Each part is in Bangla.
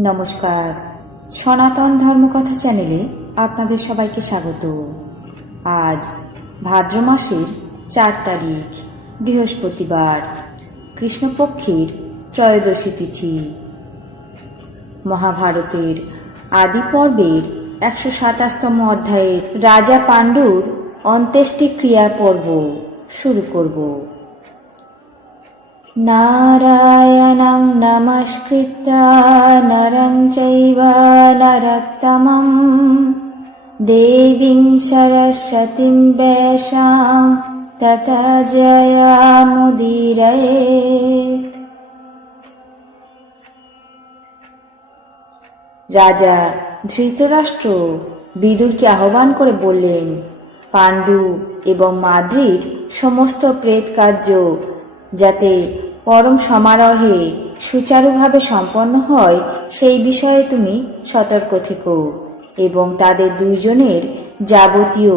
নমস্কার। সনাতন ধর্মকথা চ্যানেলে আপনাদের সবাইকে স্বাগত। আজ ভাদ্র মাসের চার তারিখ, বৃহস্পতিবার, কৃষ্ণপক্ষের ত্রয়োদশী তিথি। মহাভারতের আদি পর্বের একশো সাতাশতম অধ্যায়ের রাজা পাণ্ডুর অন্ত্যেষ্টিক্রিয়া পর্ব শুরু করব। নারায়ণং নমস্কৃত্য নরং চৈব নরোত্তমं দেবীং সরস্বতীং বেশাং তত জয়ামুদীরয়েত রাজা ধৃতরাষ্ট্র বিদুরকে আহ্বান করে বললেন, পাণ্ডু এবং মাদ্রির সমস্ত প্রেত কার্য যাতে পরম সমারোহে সুচারুভাবে সম্পন্ন হয়, সেই বিষয়ে তুমি সতর্ক থেকো এবং তাদের দুইজনের যাবতীয়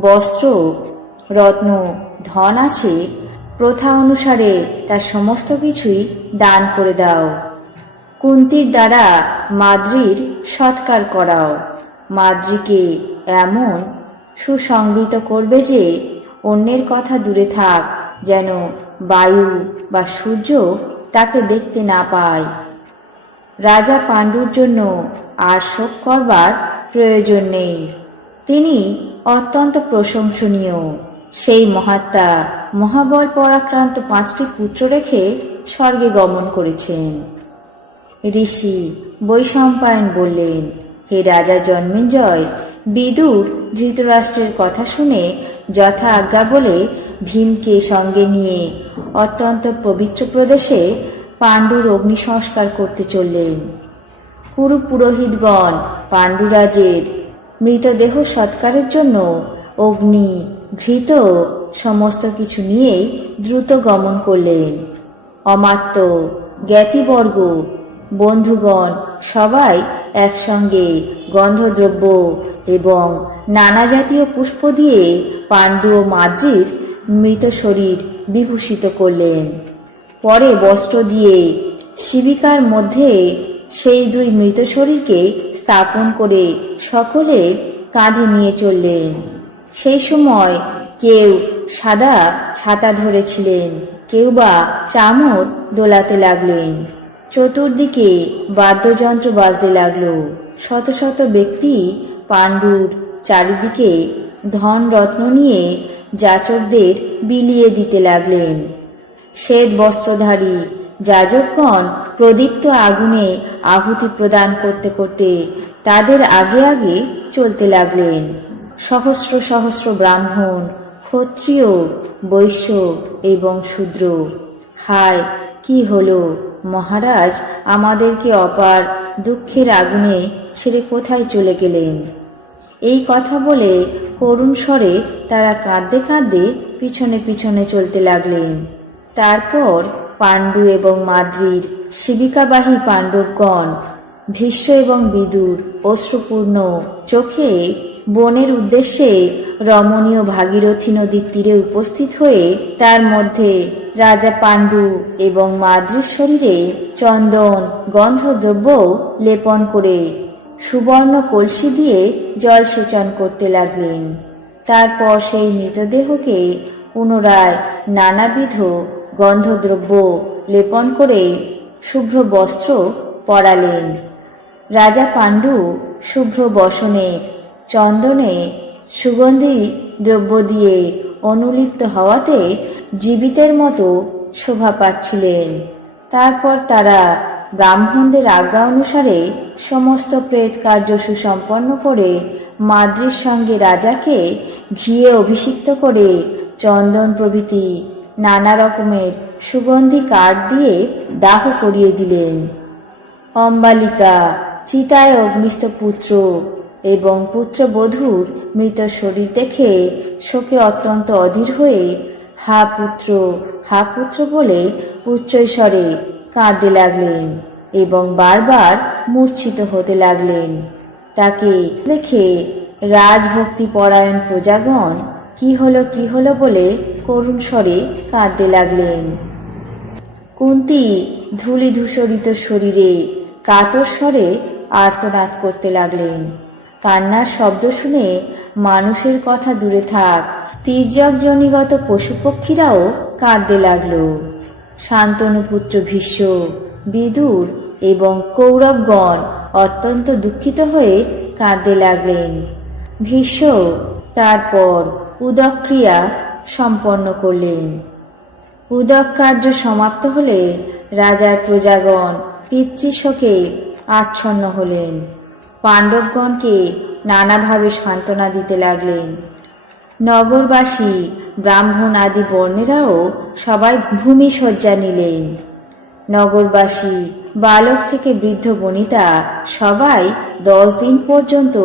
বস্ত্র, রত্ন, ধন আছে, প্রথা অনুসারে তার সমস্ত কিছুই দান করে দাও। কুন্তির দ্বারা মাদ্রির সৎকার করাও। মাদ্রিকে এমন সুসংগৃত করবে যে অন্যের কথা দূরে থাক, যেন বায়ু বা সূর্য তাকে দেখতে না পায়। রাজা পাণ্ডুর জন্য আর শোক করবার প্রয়োজন নেই। তিনি অত্যন্ত প্রশংসনীয়। সেই মহাত্মা মহাবল পরাক্রান্ত পাঁচটি পুত্র রেখে স্বর্গে গমন করেছেন। ঋষি বৈশম্পায়ন বললেন, হে রাজা জন্মেঞ্জয়, বিদুর ধৃতরাষ্ট্রের কথা শুনে যথা আজ্ঞা বলে ভীমকে সঙ্গে নিয়ে অত্যন্ত পবিত্র প্রদেশে পাণ্ডুর অগ্নি সংস্কার করতে চললেন। কুরু পুরোহিতগণ পাণ্ডুরাজের মৃতদেহ সৎকারের জন্য অগ্নি, ঘৃত, সমস্ত কিছু নিয়েই দ্রুত গমন করলেন। অমাত্য জ্ঞাতিবর্গ বন্ধুগণ সবাই একসঙ্গে গন্ধদ্রব্য এবং নানা জাতীয় পুষ্প দিয়ে পাণ্ডু ও মাদ্রির মৃত শরীর বিভূষিত করলেন। পরে বস্ত্র দিয়ে শিবিকার মধ্যে সেই দুই মৃত শরীরকে স্থাপন করে সকলে কাঁধে নিয়ে চললেন। সেই সময় কেউ সাদা ছাতা ধরেছিলেন, কেউ বা চামর দোলাতে লাগলেন। চতুর্দিকে বাদ্যযন্ত্র বাজতে লাগল। শত শত ব্যক্তি, পাণ্ডুর চারিদিকে ধন রত্ন নিয়ে যাচকদের বিলিয়ে দিতে লাগলেন। শ্বেত বস্ত্রধারী যাজকগণ প্রদীপ্ত আগুনে আহুতি প্রদান করতে করতে তাদের আগে আগে চলতে লাগলেন। সহস্র সহস্র ব্রাহ্মণ, ক্ষত্রিয়, বৈশ্য এবং শূদ্র। হায়, কি হলো? মহারাজ আমাদেরকে অপার দুঃখের আগুনে ছেড়ে কোথায় চলে গেলেন? এই কথা বলে করুণ স্বরে তারা কাঁদতে কাঁদতে পিছনে পিছনে চলতে লাগলেন। তারপর পাণ্ডু এবং মাদ্রির শিবিকাবাহী পাণ্ডবগণ ভীষ্ম এবং বিদুর অশ্রুপূর্ণ চোখে বনের উদ্দেশ্যে রমণীয় ভাগীরথী নদীর তীরে উপস্থিত হয়ে তার মধ্যে রাজা পাণ্ডু এবং মাদ্রির শরীরে চন্দন গন্ধদ্রব্য লেপন করে সুবর্ণ কলসি দিয়ে জল সেচন করতে লাগলেন। তারপর সেই মৃতদেহকে পুনরায় নানাবিধ গন্ধদ্রব্য লেপন করে শুভ্র বস্ত্র পরালেন। রাজা পাণ্ডু শুভ্র বসনে চন্দনে সুগন্ধি দ্রব্য দিয়ে অনুলিপ্ত হওয়াতে জীবিতের মতো শোভা পাচ্ছিলেন। তারপর তারা ব্রাহ্মণদের আজ্ঞা অনুসারে সমস্ত প্রেত কার্য সুসম্পন্ন করে মাদ্রির সঙ্গে রাজাকে ঘিয়ে অভিষিক্ত করে চন্দন প্রভৃতি, নানা রকমের সুগন্ধি কাঠ দিয়ে দাহ করিয়ে দিলেন। অম্বালিকা, চিতায় অগ্নিস্থ পুত্র এবং পুত্রবধূর মৃত শরীর দেখে শোকে অত্যন্ত অধীর হয়ে, হা পুত্র হা পুত্র বলে উচ্চৈস্বরে কাঁদতে লাগলেন এবং বারবার মূর্ছিত হতে লাগলেন। তাকে দেখে রাজভক্তি পরায়ণ প্রজাগণ, কি হলো কি হলো? বলে করুণ স্বরে কাঁদতে লাগলেন। কুন্তি ধূলি ধূসরিত শরীরে কাতর স্বরে আর্তনাদ করতে লাগলেন। কান্নার শব্দ শুনে মানুষের কথা দূরে থাক, তির্যক জনিগত পশুপক্ষীরাও কাঁদতে লাগল। শান্তনুপুত্র ভীষ্ম বিদুর এবং কৌরবগণ অত্যন্ত দুঃখিত হয়ে কাঁদতে লাগলেন। ভীষ্ম তারপর উদক্রিয়া সম্পন্ন করলেন। উদক কার্য সমাপ্ত হলে রাজার প্রজাগণ পিতৃশোকে আচ্ছন্ন হলেন। পাণ্ডবগণকে নানাভাবে সান্ত্বনা দিতে লাগলেন। নগরবাসী, ব্রাহ্মণ আদি বর্ণেরাও সবাই ভূমি শয্যা নিলেন। নগরবাসী, বালক থেকে বৃদ্ধ বনিতা সবাই দশ দিন পর্যন্ত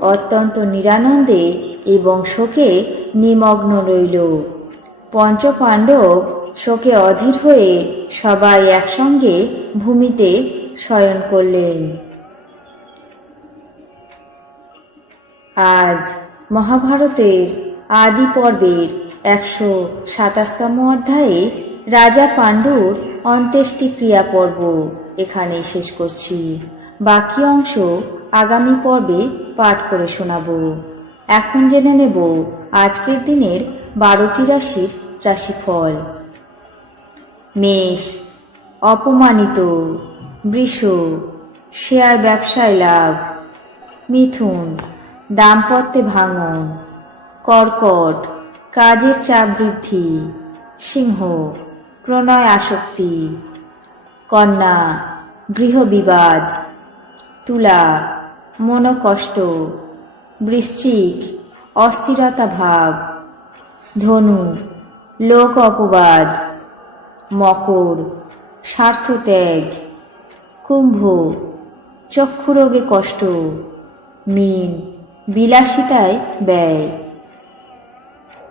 অত্যন্ত নিরানন্দে এবং শোকে নিমগ্ন রইল। পঞ্চপাণ্ডব শোকে অধীর হয়ে সবাই একসঙ্গে ভূমিতে শয়ন করলেন। আজ মহাভারতের আদি পর্বের একশো সাতাশতম অধ্যায়ে রাজা পাণ্ডুর অন্ত্যেষ্টি ক্রিয়া পর্ব। এখানে শেষ করছি। বাকি অংশ আগামী পর্বে পাঠ করে শোনাব। এখন জেনে নেব আজকের দিনের বারোটি রাশির রাশিফল। মেষ, অপমানিত, বৃষ, শেয়ার ব্যবসায় লাভ, মিথুন, দাম্পত্যে ভাঙন। কর্কট, কাজের চাপ বৃদ্ধি, সিংহ, প্রণয় আসক্তি, কন্যা, গৃহবিবাদ, তুলা, মনোকষ্ট, বৃশ্চিক, অস্থিরতা ভাব, ধনু, লোক অপবাদ, মকর স্বার্থত্যাগ কুম্ভ, চক্ষুরোগে কষ্ট, মিন, বিলাসিতায় ব্যয়।